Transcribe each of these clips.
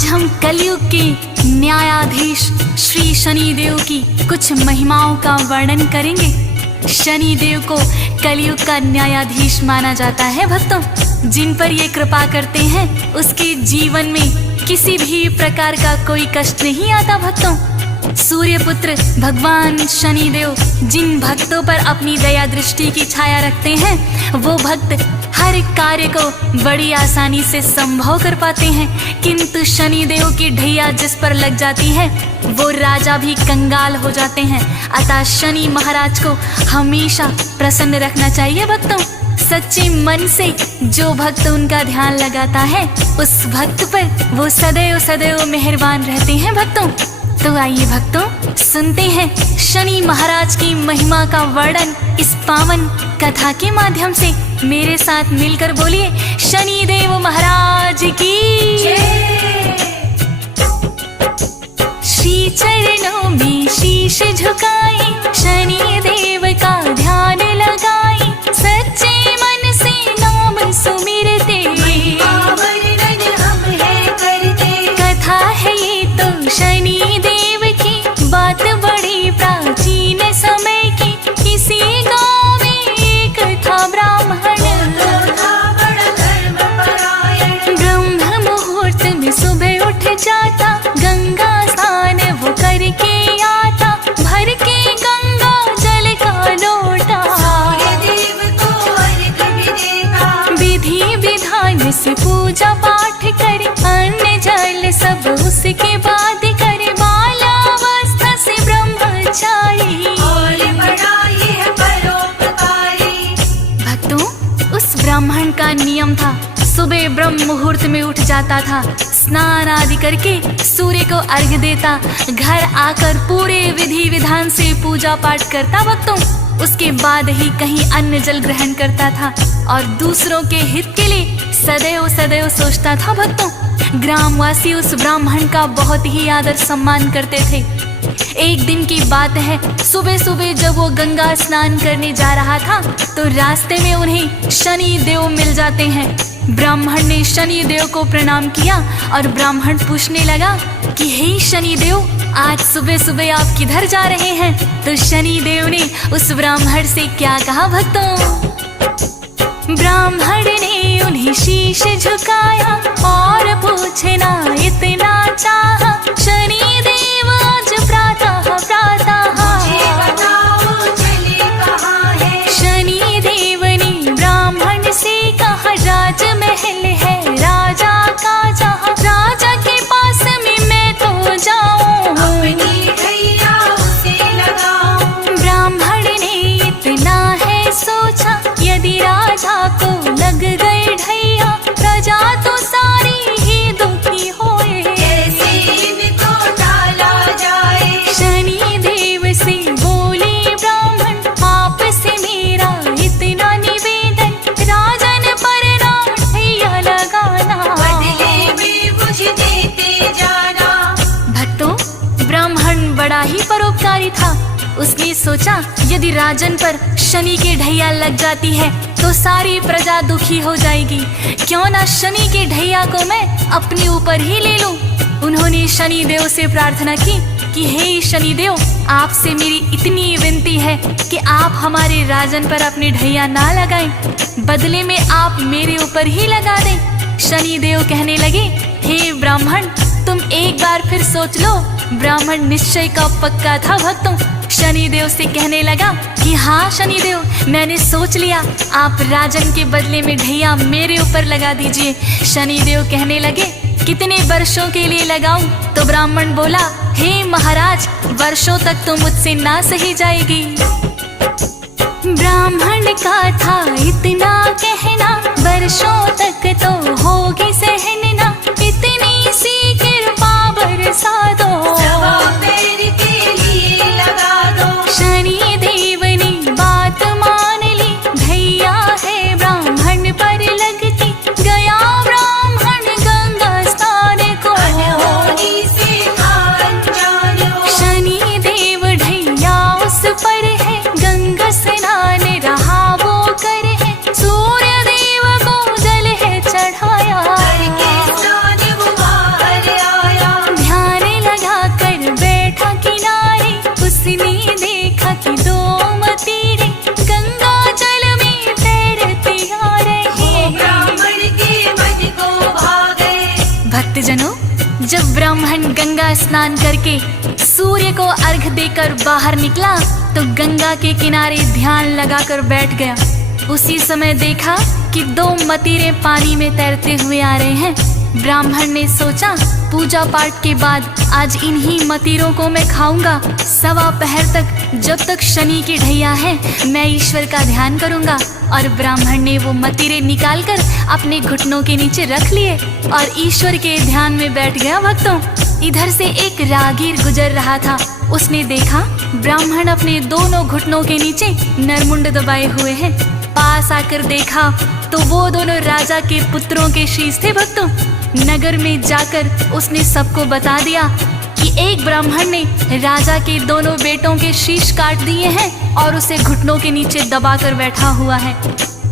आज हम कलयुग के न्यायाधीश श्री शनिदेव की कुछ महिमाओं का वर्णन करेंगे। शनिदेव को कलयुग का न्यायाधीश माना जाता है। भक्तों, जिन पर ये कृपा करते हैं उसके जीवन में किसी भी प्रकार का कोई कष्ट नहीं आता। भक्तों, सूर्यपुत्र भगवान शनिदेव जिन भक्तों पर अपनी दया दृष्टि की छाया रखते हैं, वो भक्त हर कार्य को बड़ी आसानी से संभव कर पाते हैं। किंतु शनिदेव की ढैया जिस पर लग जाती है वो राजा भी कंगाल हो जाते हैं। अतः शनि महाराज को हमेशा प्रसन्न रखना चाहिए। भक्तों, सच्चे मन से जो भक्त उनका ध्यान लगाता है उस भक्त पर वो सदैव सदैव मेहरबान रहते हैं। भक्तों, तो आइए भक्तों सुनते हैं शनि महाराज की महिमा का वर्णन इस पावन कथा के माध्यम से। मेरे साथ मिलकर बोलिए शनिदेव महाराज की जय। श्री चरणों में शीश झुकाई, शनिदेव का ध्यान लगाई, सच्चे मन से नाम सुमिरते हम है करते। कथा है ये तो शनिदेव की, बात बड़ी प्राचीन समय की। किसी गांव में एक था ब्राह्मण, ब्रह्म मुहूर्त में सुबह उठ जाता, गंगा स्नान वो करके आता, भर के गंगा जल का लोटा विधि विधान से पूजा पाठ करे, अन्न जल सब उसके बाद करे, बालावस्था से ब्रह्मचारी भक्तों, उस ब्राह्मण का नियम था सुबह ब्रह्म मुहूर्त में उठ जाता था, स्नान आदि करके सूर्य को अर्घ्य देता, घर आकर पूरे विधि विधान से पूजा पाठ करता। भक्तों, उसके बाद ही कहीं अन्न जल ग्रहण करता था और दूसरों के हित के लिए सदैव सदैव सोचता था। भक्तों, ग्रामवासी उस ब्राह्मण का बहुत ही आदर सम्मान करते थे। एक दिन की बात है, सुबह सुबह जब वो गंगा स्नान करने जा रहा था तो रास्ते में उन्हें शनि देव मिल जाते हैं। ब्राह्मण ने शनि देव को प्रणाम किया और ब्राह्मण पूछने लगा कि हे शनि देव, आज सुबह सुबह आप किधर जा रहे हैं? तो शनि देव ने उस ब्राह्मण से क्या कहा भक्तों? ब्राह्मण ने उन्हें शीश झुकाया और पूछना इतना चाहा, शनि देव आज प्रातः शनि देव ने ब्राह्मण से कहा, राजमहल है राजा का जहाँ, राजा के पास में मैं तो जाऊं, ब्राह्मण ने इतना है सोचा, यदि राजा को लग गए ढैया, प्रजा तो सारी ही दुखी होए, कैसे इनको टाला जाए। शनि देव से बोले ब्राह्मण, आप से मेरा इतना निवेदन, राजन पर ना ढैया लगाना, बदले में मुझे देते जाना। भक्तों, ब्राह्मण बड़ा ही परोपकारी था। उसने सोचा यदि राजन पर शनि के ढैया लग जाती है तो सारी प्रजा दुखी हो जाएगी, क्यों ना शनि के ढैया को मैं अपने ऊपर ही ले लूं। उन्होंने शनि देव से प्रार्थना की कि हे शनि देव, आपसे मेरी इतनी विनती है कि आप हमारे राजन पर अपने ढैया ना लगाएं, बदले में आप मेरे ऊपर ही लगा दें। शनि देव कहने लगे, हे ब्राह्मण, तुम एक बार फिर सोच लो। ब्राह्मण निश्चय का पक्का था। भक्तों, शनिदेव से कहने लगा कि हाँ शनिदेव, मैंने सोच लिया, आप राजन के बदले में ढैया मेरे ऊपर लगा दीजिए। शनिदेव कहने लगे, कितने वर्षों के लिए लगाऊं? तो ब्राह्मण बोला, हे महाराज, वर्षों तक तो मुझसे ना सही जाएगी। ब्राह्मण का था इतना कहना, वर्षों तक तो होगी सहना, इतनी सी कृपा बरसा दो, के लिए लगा दो। शनि देव ने बात मान ली, ढैया है ब्राह्मण पर लगती, गया ब्राह्मण गंगा स्नान को, शनि देव ढैया उस पर है, गंगा स्नान रहा वो कर है, सूर्य देव को जल है चढ़ाया, जब ब्राह्मण गंगा स्नान करके सूर्य को अर्घ देकर बाहर निकला तो गंगा के किनारे ध्यान लगाकर बैठ गया। उसी समय देखा कि 2 मतीरे पानी में तैरते हुए आ रहे हैं। ब्राह्मण ने सोचा, पूजा पाठ के बाद आज इन्हीं मतीरों को मैं खाऊंगा। 1.25 पहर तक, जब तक शनि की ढैया है, मैं ईश्वर का ध्यान करूंगा। और ब्राह्मण ने वो मतीरे निकालकर अपने घुटनों के नीचे रख लिए और ईश्वर के ध्यान में बैठ गया। भक्तों, इधर से एक राहगीर गुजर रहा था। उसने देखा ब्राह्मण अपने दोनों घुटनों के नीचे नरमुंड दबाए हुए हैं। पास आकर देखा तो वो दोनों राजा के पुत्रों के शीश थे। भक्तों, नगर में जाकर उसने सबको बता दिया कि एक ब्राह्मण ने राजा के दोनों बेटों के शीश काट दिए हैं और उसे घुटनों के नीचे दबाकर बैठा हुआ है।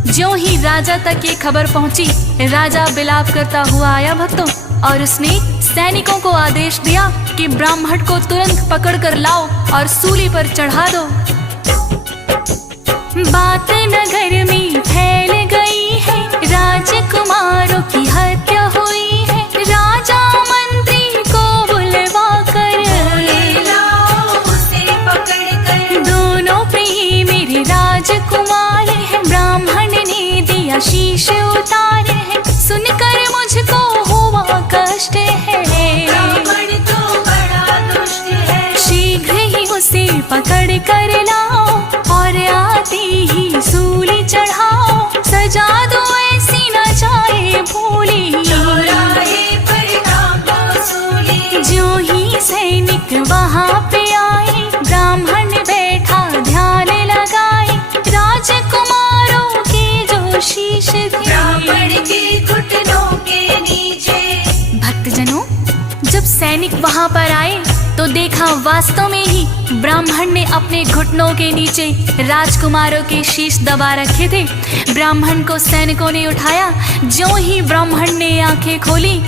ज्यों ही राजा तक ये खबर पहुंची, राजा विलाप करता हुआ आया। भक्तों, और उसने सैनिकों को आदेश दिया कि ब्राह्मण को तुरंत पकड़ कर लाओ और सूली पर चढ़ा दो। बात नगर में फैल गई है, राजकुमारों की हत्या हुई है। राजा मंत्री को बुलवा कर उसे पकड़ कर, दोनों प्रिय मेरे राजकुमार हैं। ब्राह्मण ने दिया शीश उतारे हैं, सुनकर मुझको हुआ कष्ट है। ब्राह्मण तो बड़ा दुष्ट है, शीघ्र ही उसे पकड़ कर लाओ और आते ही सूली चढ़ाओ। सजा दो ऐसी न जाए भूली, चौराहे पर टांगो सूली। जो ही सैनिक वहाँ पे आए, ब्राह्मण बैठा ध्यान लगाए। राजकुमारों के जो शीश थे, ब्राह्मण के घुटनों के नीचे। भक्तजनों, जब सैनिक वहाँ पर आए तो देखा वास्तव में ही ब्राह्मण ने अपने घुटनों के नीचे राजकुमारों के शीश दबा रखे थे। ब्राह्मण को सैनिकों ने उठाया। ज्यों ही ब्राह्मण ने आंखें खोली,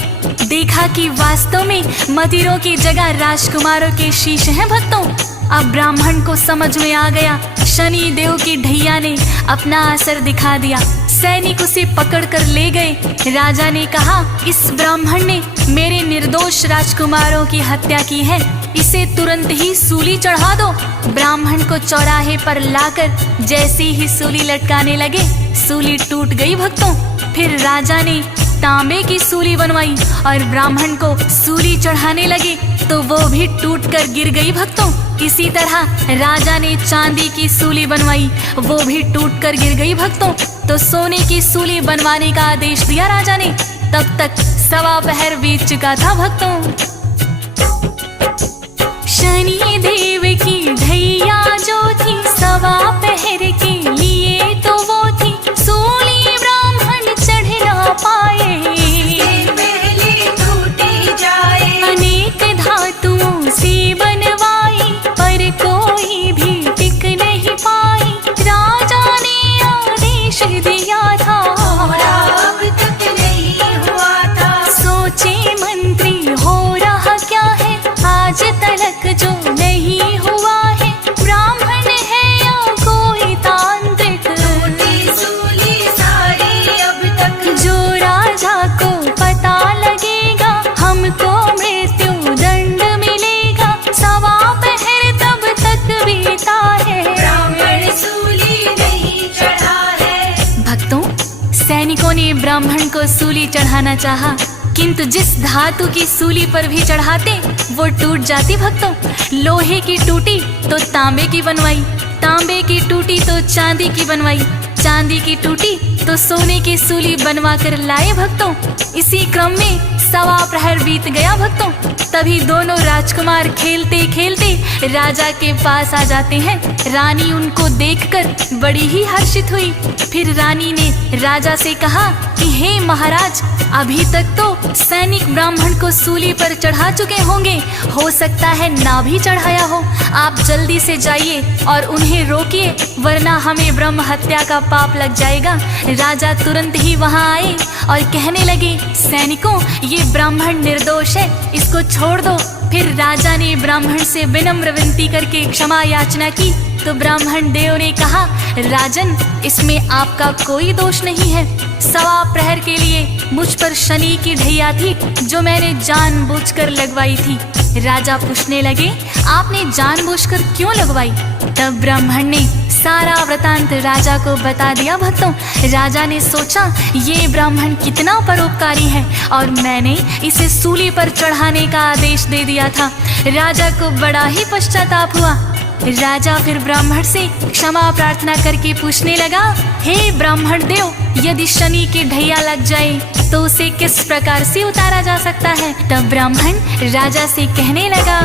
देखा कि वास्तव में मतीरों की जगह राजकुमारों के शीश हैं। भक्तों, अब ब्राह्मण को समझ में आ गया, शनि देव की ढैया ने अपना असर दिखा दिया। सैनिक उसे पकड़ कर ले गए। राजा ने कहा, इस ब्राह्मण ने मेरे निर्दोष राजकुमारों की हत्या की है, इसे तुरंत ही सूली चढ़ा दो। ब्राह्मण को चौराहे पर लाकर जैसे ही सूली लटकाने लगे, सूली टूट गई। भक्तों, फिर राजा ने तांबे की सूली बनवाई और ब्राह्मण को सूली चढ़ाने लगे तो वो भी टूटकर गिर गई। भक्तों, इसी तरह राजा ने चांदी की सूली बनवाई, वो भी टूटकर गिर गई। भक्तों, तो सोने की सूली बनवाने का आदेश दिया राजा ने। तब तक 1.25 पहर बीत चुका था। भक्तों, शनि देव की ढैया जो थी 1.25 पहर के लिए तो वो थी, सूली ब्राह्मण चढ़ ना पाए, पहले टूटी जाए। अनेक धातुओं से बनवाई पर कोई भी टिक नहीं पाई। राजा ने आदेश दिया था, अब तक नहीं हुआ था। सोचे मंत्री हो रहा क्या है, आज तलक जो नहीं हुआ है। ब्राह्मण है या कोई तांत्रिक, सूली सारी अब तक। जो राजा को पता लगेगा, हमको मृत्यु दंड मिलेगा। 1.25 पहर तब तक बीता है, ब्राह्मण सूली नहीं चढ़ा है। भक्तों, सैनिकों ने ब्राह्मण को सूली चढ़ाना चाहा, किंतु जिस धातु की सूली पर भी चढ़ाते वो टूट जाती। भक्तों, लोहे की टूटी तो तांबे की बनवाई, तांबे की टूटी तो चांदी की बनवाई, चांदी की टूटी तो सोने की सूली बनवा कर लाए। भक्तों, इसी क्रम में 1.25 प्रहर बीत गया। भक्तों, तभी दोनों राजकुमार खेलते खेलते राजा के पास आ जाते हैं। रानी उनको देखकर बड़ी ही हर्षित हुई। फिर रानी ने राजा से कहा कि हे महाराज, अभी तक तो सैनिक ब्राह्मण को सूली पर चढ़ा चुके होंगे, हो सकता है ना भी चढ़ाया हो। आप जल्दी से जाइए और उन्हें रोकिए, वरना हमें ब्रह्म हत्या का पाप लग जाएगा। राजा तुरंत ही वहां आए और कहने लगे, सैनिकों, ये ब्राह्मण निर्दोष है, इसको छोड़ दो। फिर राजा ने ब्राह्मण से विनम्र विनती करके क्षमा याचना की तो ब्राह्मण देव ने कहा, राजन, इसमें आपका कोई दोष नहीं है। सवा प्रहर के लिए मुझ पर शनि की ढैया थी जो मैंने जानबूझकर लगवाई थी। राजा पूछने लगे, आपने जानबूझकर क्यों लगवाई? तब ब्राह्मण ने सारा वृतांत राजा को बता दिया। भक्तों, राजा ने सोचा ये ब्राह्मण कितना परोपकारी है और मैंने इसे सूली पर चढ़ाने का आदेश दे दिया था। राजा को बड़ा ही पश्चाताप हुआ। राजा फिर ब्राह्मण से क्षमा प्रार्थना करके पूछने लगा, हे ब्राह्मण देव, यदि शनि की ढैया लग जाए तो उसे किस प्रकार से उतारा जा सकता है? तब ब्राह्मण राजा से कहने लगा,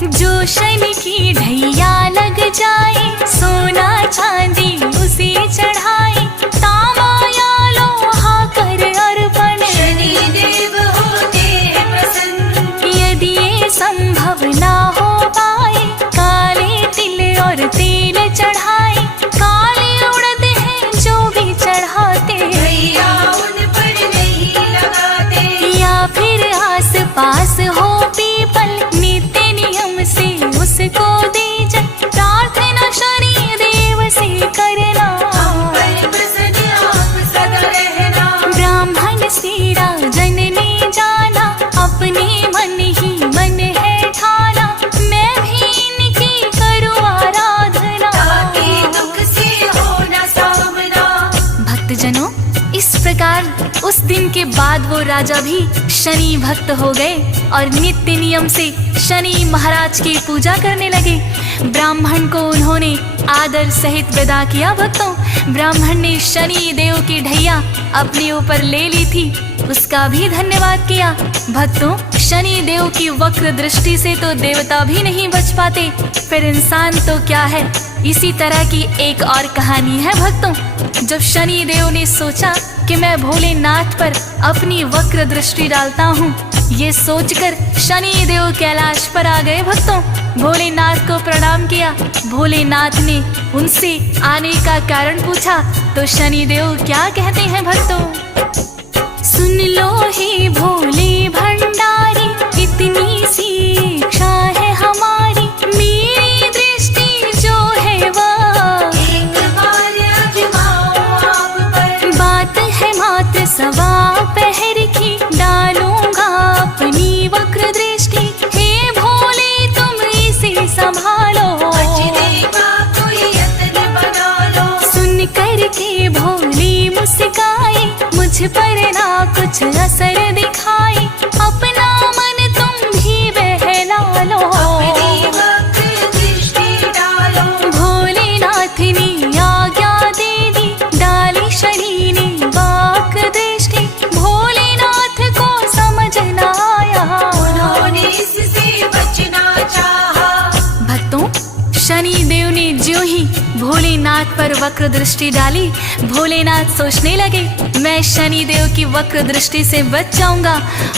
जो शनि की ढैया लग जाए, सोना चांदी उसे चढ़ाए, तांबा या लोहा कर अर्पण, शनि देव होते हैं प्रसन्न। यदि ये संभव ना हो पाए, काले तिल और तेल चढ़ाए, काले उड़द हैं जो भी चढ़ाते, भैया उन पर नहीं लगाते। या फिर आस पास हो पीपल, नित्य नियम से उसको दीजन, प्रार्थना शनि देव से करना, हम पर प्रसन्न आप सदा रहना। ब्राह्मण से राजन ने जाना, अपने मन ही मन है ठाना, मैं भी इनकी करूँ आराधना, ताकि दुख से हो न सामना। भक्तजनों, इस प्रकार उस दिन के बाद वो राजा भी शनि भक्त हो गए और नित्य नियम से शनि महाराज की पूजा करने लगे। ब्राह्मण को उन्होंने आदर सहित विदा किया। भक्तों, ब्राह्मण ने शनि देव की ढैया अपने ऊपर ले ली थी, उसका भी धन्यवाद किया। भक्तों, शनि देव की वक्र दृष्टि से तो देवता भी नहीं बच पाते, फिर इंसान तो क्या है। इसी तरह की एक और कहानी है भक्तों। जब शनि देव ने सोचा कि मैं भोलेनाथ पर अपनी वक्र दृष्टि डालता हूँ, ये सोचकर शनि देव कैलाश पर आ गए। भक्तों, भोलेनाथ को प्रणाम किया। भोलेनाथ ने उनसे आने का कारण पूछा तो शनि देव क्या कहते हैं भक्तों? सुन लो हे भोले भंडारी, इतनी सी इच्छा है हमारी, मेरी दृष्टि जो है वह एक बार आजमाओ आप पर। बात है मात्र सवा पहर की, डालूंगा अपनी वक्र दृष्टि, हे भोले तुम इसे संभालो, बचने का कोई यत्न बना लो। सुन कर के भोले मुस्काए, मुझ पर ना कुछ असर दिखाए, अपना मन तुम भी बहला लो, अपनी वक्र दृष्टि डालो। भोलेनाथ ने आज्ञा दे दी, डाली शनि ने वक्र दृष्टि, भोलेनाथ को समझ न आया, उन्होंने इससे बचना चाहा। भक्तों, शनि देव ने ज्यों ही भोलेनाथ पर वक्र दृष्टि डाली, भोलेनाथ सोचने लगे मैं शनि देव की वक्र दृष्टि से बच जाऊंगा,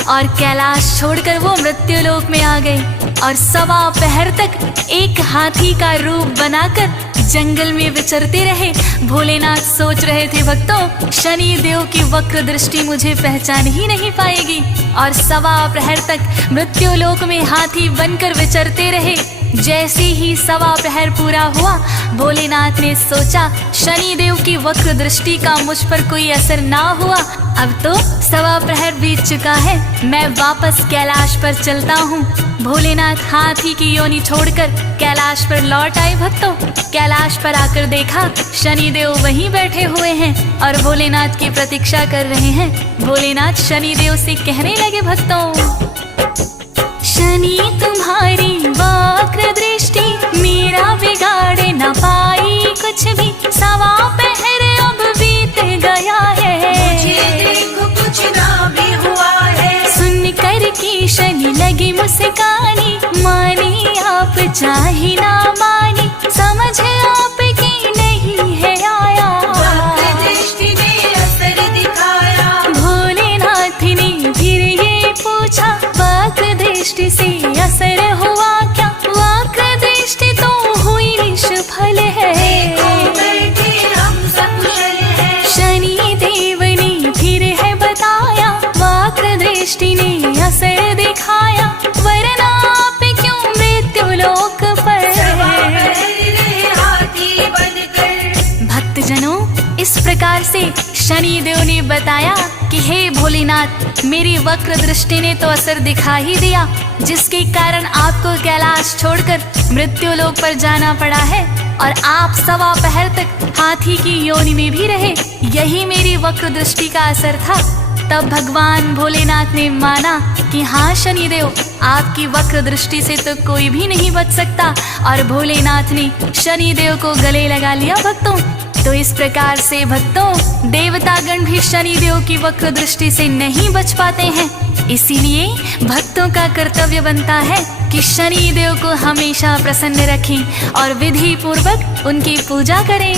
और कैलाश छोड़कर वो मृत्यु लोक में आ गए और सवा पहर तक एक हाथी का रूप बनाकर जंगल में विचरते रहे। भोलेनाथ सोच रहे थे, भक्तों, शनि देव की वक्र दृष्टि मुझे पहचान ही नहीं पाएगी, और सवा प्रहर तक मृत्यु लोक में हाथी बनकर विचरते रहे। जैसे ही सवा प्रहर पूरा हुआ, भोलेनाथ ने सोचा शनि देव की वक्र दृष्टि का मुझ पर कोई असर ना हुआ, अब तो सवा प्रहर बीत चुका है, मैं वापस कैलाश पर चलता हूँ। भोलेनाथ हाथी की योनि छोड़कर कैलाश पर लौट आए। भक्तों, कैलाश पर आकर देखा शनि देव वहीं बैठे हुए हैं और भोलेनाथ की प्रतीक्षा कर रहे हैं। भोलेनाथ शनि देव से कहने लगे, भक्तों, शनि तुम्हारी वक्र दृष्टि मेरा बिगाड़ न पाई कुछ भी, सवा पहर अब बीत गया है, मुझे देखो कुछ ना भी हुआ है। सुन कर के शनि लगी मुस्कानी, मानी आप चाहे ना मानी, समझ आपकी नहीं है आया, वक्र दृष्टि ने असर दिखाया। भोलेनाथ ने फिर ये पूछा, वक्र दृष्टि से असर हुआ क्या? वक्र दृष्टि तो हुई निष्फल है, देखो बैठे हम सकुशल हैं। शनि देव ने फिर है बताया, वक्र दृष्टि ने असर दिखाया, वरना आप क्यों मृत्यु लोक पर सवा पहर रहे हाथी बनकर, शनि देव ने बताया कि हे भोलेनाथ, मेरी वक्र दृष्टि ने तो असर दिखा ही दिया, जिसके कारण आपको कैलाश छोड़कर मृत्यु लोक पर जाना पड़ा है और आप सवा पहर तक हाथी की योनि में भी रहे। यही मेरी वक्र दृष्टि का असर था। तब भगवान भोलेनाथ ने माना कि हाँ शनिदेव, आपकी वक्र दृष्टि से तो कोई भी नहीं बच सकता, और भोलेनाथ ने शनिदेव को गले लगा लिया भक्तों। तो इस प्रकार से भक्तों, देवतागण भी शनिदेव की वक्र दृष्टि से नहीं बच पाते हैं। इसीलिए भक्तों का कर्तव्य बनता है कि शनिदेव को हमेशा प्रसन्न रखें और विधि पूर्वक उनकी पूजा करें।